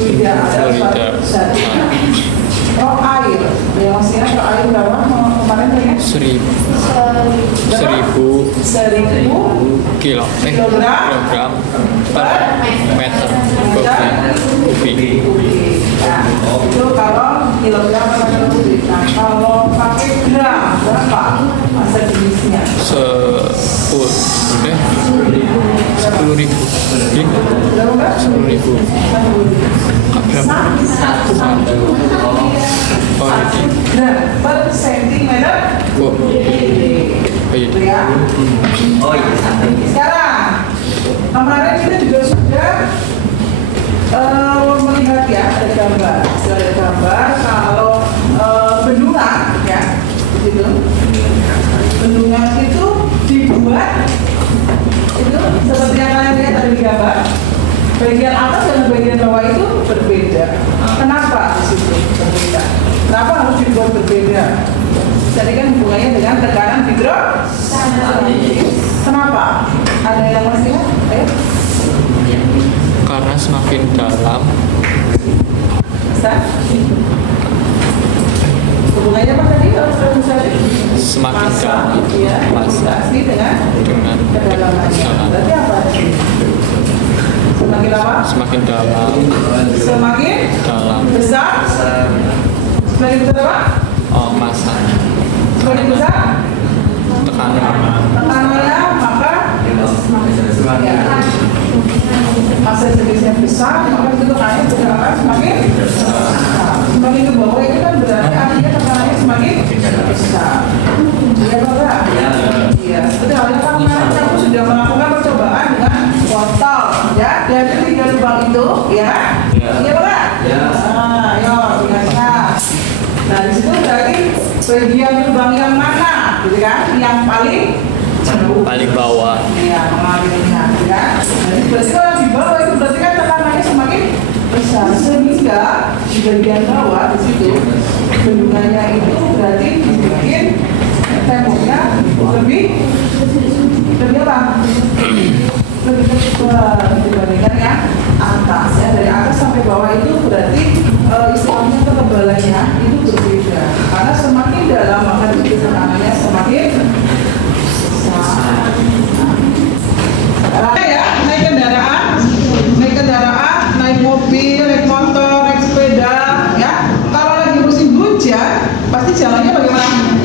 Tidak ada suatu zat. Oh, air, ya Mas ya. ya ke air berapa kemarin ya? 1000 kilogram per meter kubik. Nah, itu kalau kilogram per meter kubik. Nah, kalau pakai gram berapa masa jenisnya? 10.000. 10.000. Oh, ini. Nah, per sentimeter. Oh, Gitu ya. Oh iya, santai. Sekarang, kemarin kita juga sudah melihat ya, ada gambar kalau bendungan ya, gitu. Bendungan itu dibuat itu seperti yang kalian lihat ada di gambar. Bagian atas dan bagian bawah itu berbeda. Kenapa di situ berbeda? Kenapa harus dibuat berbeda? Jadi kan hubungannya dengan tekanan hidrostatik. Kenapa? Ada yang masih ingat? Ayo. Karena semakin dalam Bisa? Hubungannya apa tadi? semakin Masa, dalam ya, masa asli dengan dengan kedalamannya. Berarti apa? Semakin lama? semakin dalam besar? Semakin besar apa? masa Semakin besar? Tekanannya maka ya, masa jenisnya besar, maka itu tekanannya bergerak semakin besar. Semakin ke bawah itu kan berarti artinya tekanannya semakin besar. Iya Bapak? Iya. Seperti halnya kan kemarin kamu sudah melakukan percobaan dengan botol, ya dari 3 lubang itu, ya? Iya Bapak? Nah, ayo biasa. Nah di situ berarti bagian lubang yang mana, gitu kan? Yang paling bawah. Iya, mengalirnya, ya. Jadi berarti kalau di bawah itu berarti kan tekanannya semakin besar, sehingga di bagian bawah di situ bendungannya itu berarti dibikin temboknya lebih apa? Lebih tebal dibandingkan yang atas ya. Dari atas sampai bawah itu berarti istilahnya ketebalannya itu berbeda. Karena semakin dalam maka tekanannya semakin besar. Ya, naik kendaraan, naik mobil, naik motor, naik sepeda, ya. Kalau lagi musim hujan, pasti jalannya bagaimana?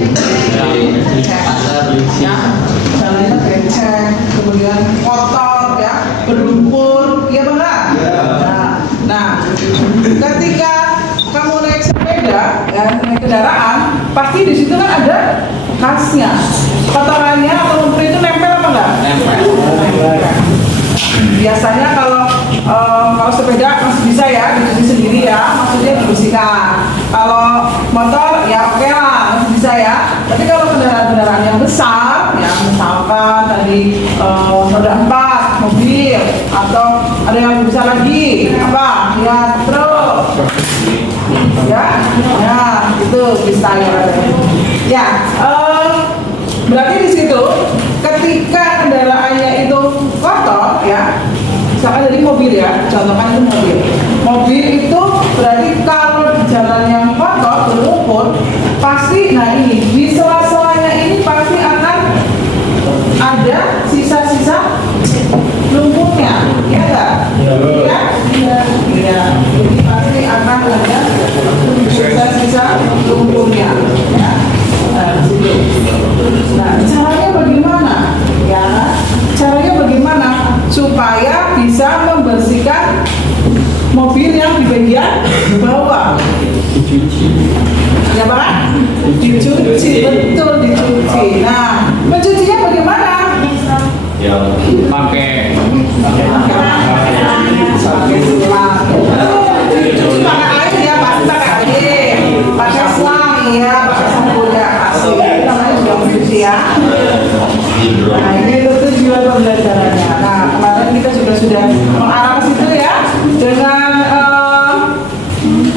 Ya, jalannya becek, kemudian kotor, ya, berlumpur, ya benar. Nah, ketika kamu naik sepeda, ya, naik kendaraan, pasti di situ kan ada kasnya. Kotorannya atau lumpur itu nempel apa enggak? Nempel. Biasanya kalau sepeda masih bisa ya dicuci sendiri ya, maksudnya dibersihkan. Kalau motor ya oke lah, masih bisa ya. Tapi kalau kendaraan-kendaraan yang besar, ya misalkan tadi roda 4 mobil atau ada yang lebih besar lagi apa? Ya truk. Ya, itu bisa ya. Berarti di situ ketika kendaraannya itu kotor ya, misalkan dari mobil ya, contohkan itu mobil itu berarti kalau di jalan yang kotor berlumpur pasti, nah ini di sela-selanya ini pasti akan ada sisa-sisa lumpurnya, ya enggak? Iya. Jadi pasti akan ada sisa-sisa lumpurnya ya. Nah, caranya bagaimana? Ya, caranya bagaimana supaya bisa membersihkan mobil yang di bagian bawah? Ya Pak? Dicuci, betul dicuci. Nah, mencucinya bagaimana? Ya, pakai selang. Cuci pakai air ya, pasti pakai air. Pakai selang ya, pakai sabun ya. Namanya juga mencuci ya. Nah, ini tujuan pembelajarannya. Nah, kemarin kita sudah mengarah ke situ ya. Dengan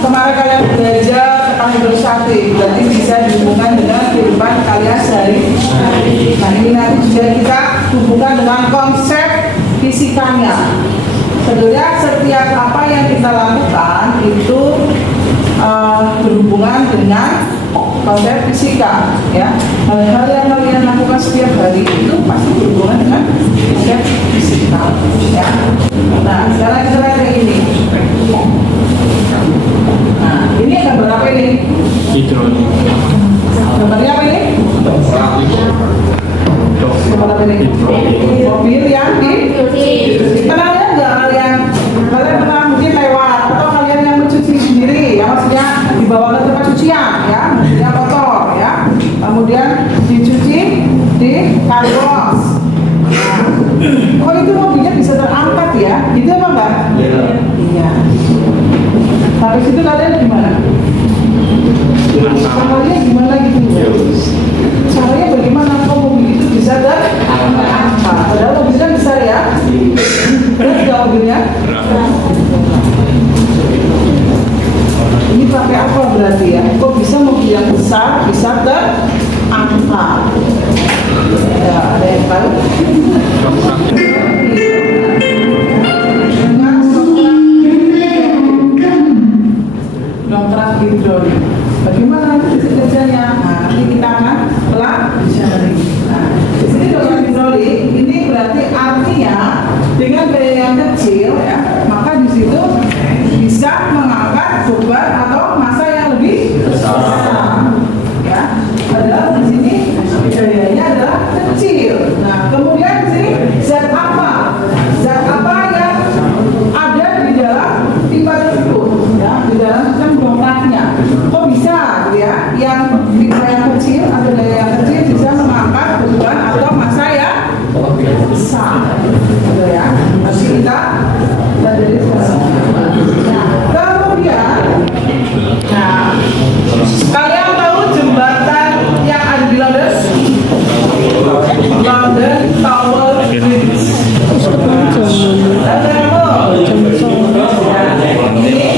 kemarin kalian belajar tentang hidrostatik, berarti bisa dihubungkan dengan kehidupan kalian sehari-hari. Nah, ini nanti juga kita hubungkan dengan konsep fisikanya. Sebenarnya setiap apa yang kita lakukan itu berhubungan dengan konsep fisika, ya. Hal-hal yang kalian lakukan setiap hari itu pasti berhubungan dengan konsep fisika, ya. Nah, sekarang kita lihat yang ini. Nah, ini gambar apa ini? hidrolik, Gambarnya apa ini? Gambar apa ini? Mobil yang pernah lihat nggak kalian? Kalian pernah mungkin lewat atau kalian yang mencuci sendiri, ya maksudnya dibawa ke tempat cucian, ya, mobilnya kotor, ya, kemudian dicuci di kardus. Nah, kok itu mobilnya bisa terangkat ya? Gitu apa enggak? Iya. Habis itu kalian gimana? Caranya gimana gitu? Caranya bagaimana kok mobil itu bisa terangkat? Padahal mobilnya besar ya. Berat nggak mobilnya? Ini pakai apa berarti ya? Kok bisa mobil yang besar bisa terangkat? Ya, ada yang tahu? Dongkrak hidrolik. Bagaimana itu kerjanya? Nah, nanti kita akan pelajari. Nah, di sini dongkrak hidrolik ini berarti artinya dengan gaya yang kecil, ya, maka di situ bisa mengangkat beban atau massa yang lebih besar. Ya, padahal di sini gayanya adalah kecil. Nah, kemudian di sini zat apa? Zat apa yang ada di dalam pipa tersebut? Ya, di dalam sistem dongkraknya. Kok bisa, gitu ya? Yang pipa yang kecil atau gaya yang kecil bisa mengangkat beban atau massa yang besar, gitu ya. Nanti kita pelajari sekarang. Nah, kemudian, nah, kalian tahu jembatan yang ada di London? London Tower Bridge. Ini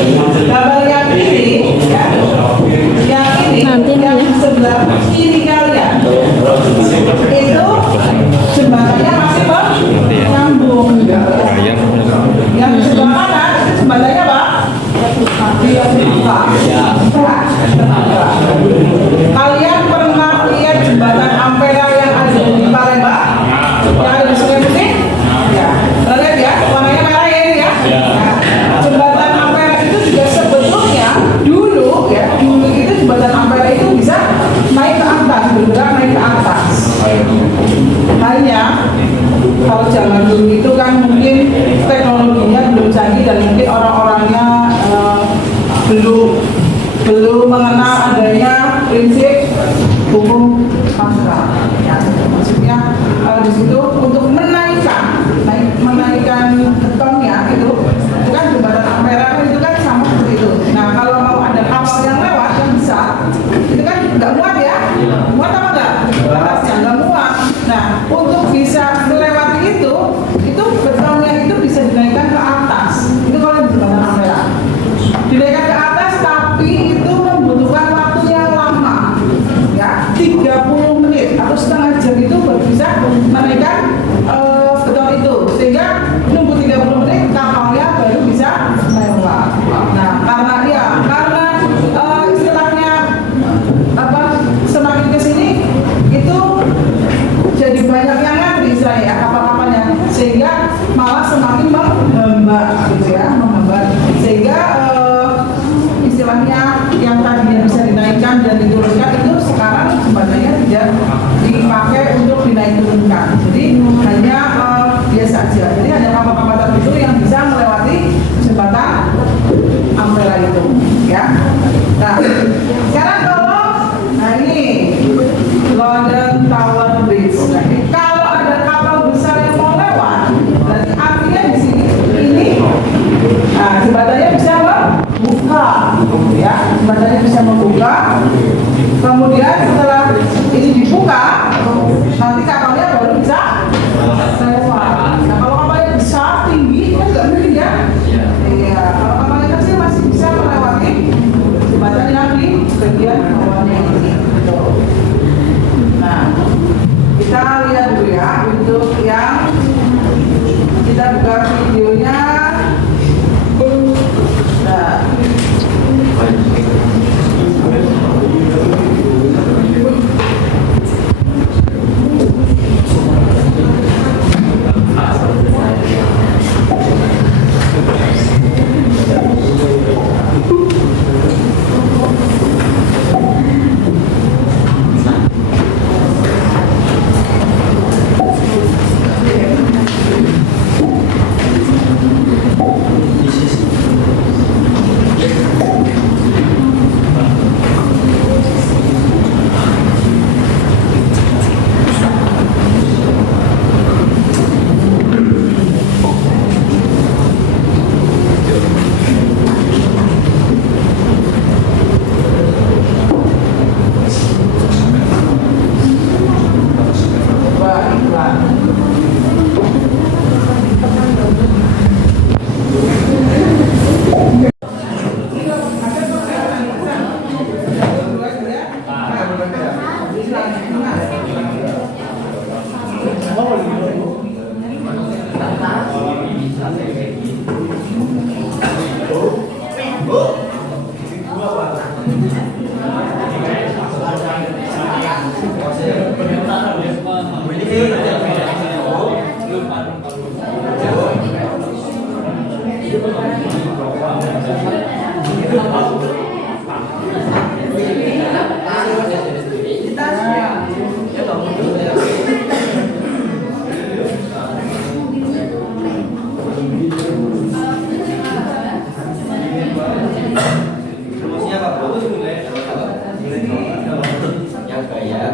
gambar yang ini, ya. Yang ini, yang sebelah kiri kalian. Itu jembatannya masih nyambung. Yang sebelah kanan itu jembatannya apa? Dia terbuka. Kalian pernah lihat jembatan Ampera yang ada di Palembang? Yang ada di Sungai Putih? Ya. Pernah lihat ya? Warnanya merah ya ini ya? Nah, jembatan Ampera itu juga sebetulnya dulu itu jembatan Ampera itu bisa naik ke atas, bergerak naik ke atas. Hanya kalau zaman dulu itu kan mungkin teknologinya belum canggih dan mungkin orang-orangnya belum mengenal adanya prinsip hukum pasrah. Ya, maksudnya di situ untuk menaikkan betonnya itu kan jembatan Ampera kan itu kan sama seperti itu. Nah, kalau mau ada kapal yang lewat yang besar itu kan nggak muat ya? Muat apa enggak? Atasnya nggak muat. Nah, untuk bisa melewati itu betonnya itu bisa dinaikkan ke atas. Itu kalau di jembatan Ampera dinaikkan ke atas, tapi itu membutuhkan waktu yang lama, ya, 30 menit atau setengah jam itu baru bisa menaikkan beton itu, sehingga nunggu 30 menit kapalnya baru bisa lewat. Nah, karena istilahnya apa, semakin kesini itu jadi banyak yang ngantri istilahnya kapal-kapalnya, sehingga malah semakin menghambat, gitu ya, menghambat, sehingga istilahnya yang tadinya bisa dinaikkan dan diturunkan itu sekarang jembatannya tidak dipakai untuk dinaik turunkan. Jadi hanya biasa aja. Jadi hanya kapal-kapal tertentu yang bisa melewati jembatan Ampera itu, ya. Nah, sekarang nah ini London Tower Bridge. Nah, kalau ada kapal besar yang mau lewat, berarti artinya di sini ini, nah, jembatannya bisa membuka, ya, jembatannya bisa membuka. Kemudian setelah ini dibuka, nanti kapalnya baru bisa lewat. Nah, kalau kapalnya besar tinggi kan nggak mungkin ya. Iya, kalau kapalnya kecil masih bisa melewati jembatan yang di bagian bawahnya ini. Nah, kita lihat dulu ya untuk yang kita buka videonya. Nah, Promosinya apa bro? Yang kaya.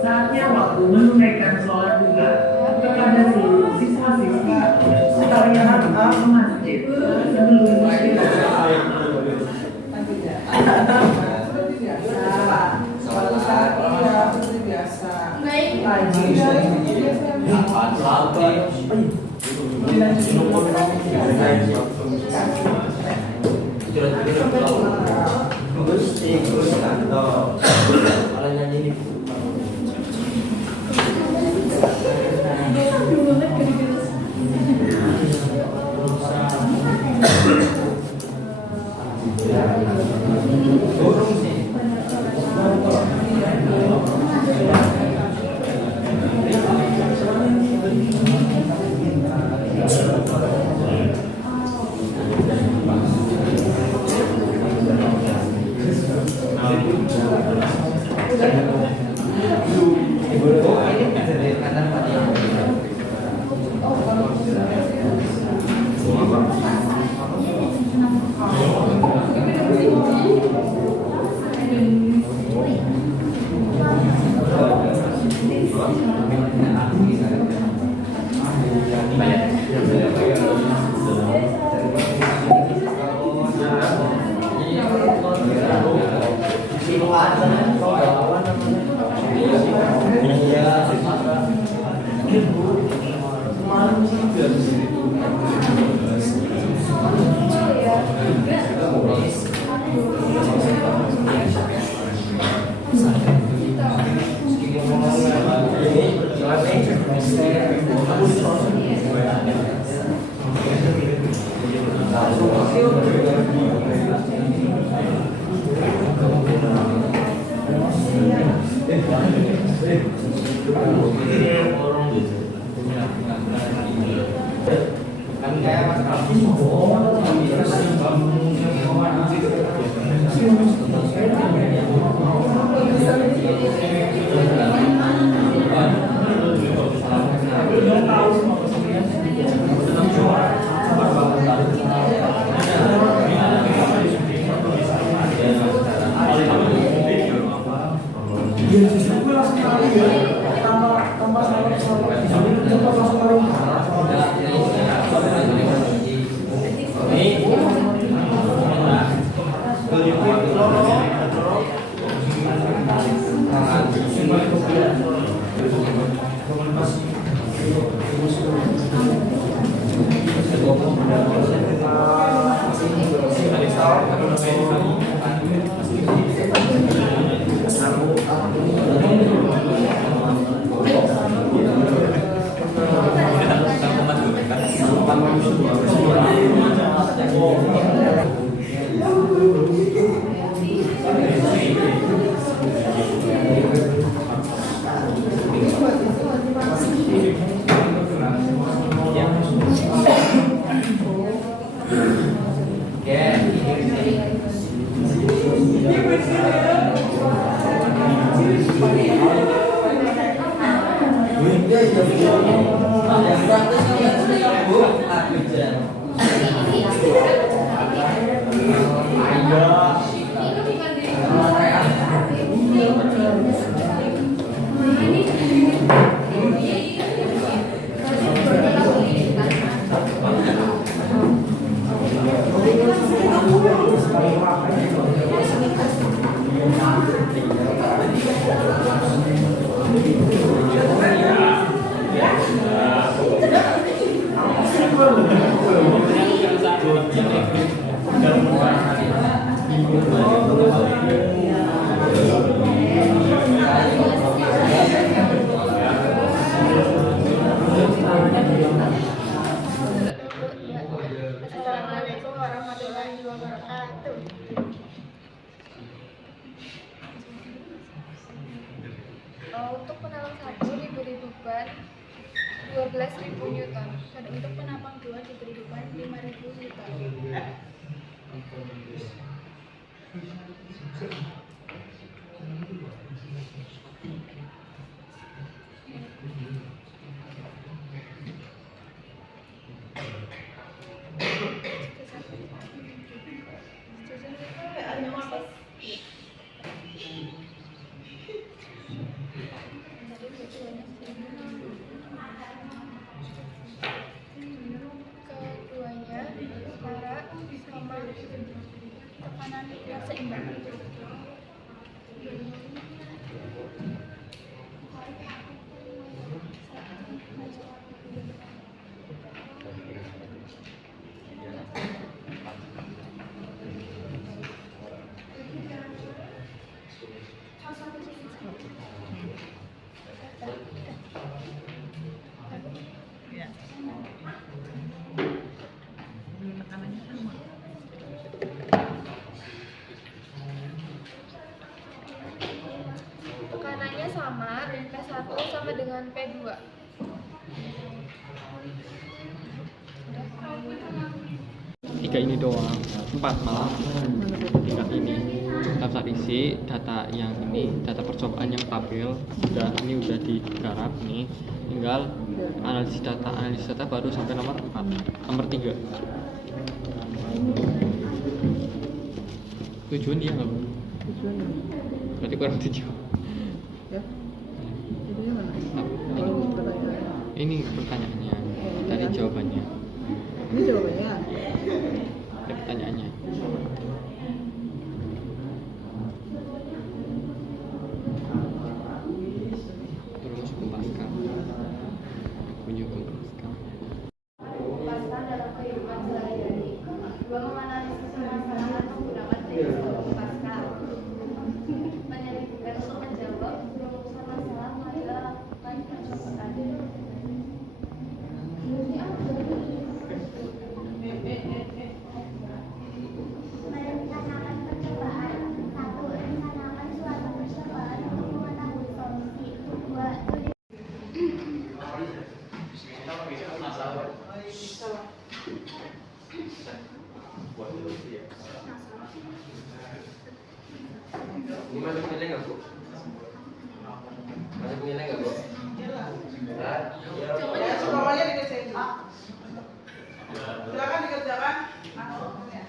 Saatnya waktu menunaikan sholat duha kepada seluruh siswa-siswi sekalian ke masjid sebelum istirahat. Assalamualaikum warahmatullahi wabarakatuh. Untuk penampang 1 diberi beban 12.000 Newton dan untuk penampang 2 diberi beban 5.000 Newton. Keduanya setara sama tekanan yang seimbang. Tekanannya sama, P1 sama dengan P2. Tiga ini doang, 4 malah. Tinggal ini daftar isi data yang ini, data percobaan yang tabel ini udah digarap nih, tinggal analisis data baru sampai nomor 4, nomor 3. Tujuan dia nggak? Berarti kurang 7. Ya. Itunya mana? Ini pertanyaannya, tadi jawabannya. Ini jawabannya. Ada pertanyaannya. Terus ke Pascal. Kunjung ke Pascal. Pascal dalam kehidupan sehari-hari. 2 menganalisis permasalahan menggunakan teknik Pascal. Dan untuk menjawab rumusan masalah, marilah lakukan percobaan. Merencanakan Waalaikumsalam. Ini masuk nilai nggak bu? Masuk nilai nggak bu? Hah? Ya, semuanya dikerjain. Silakan dikerjakan. Ya.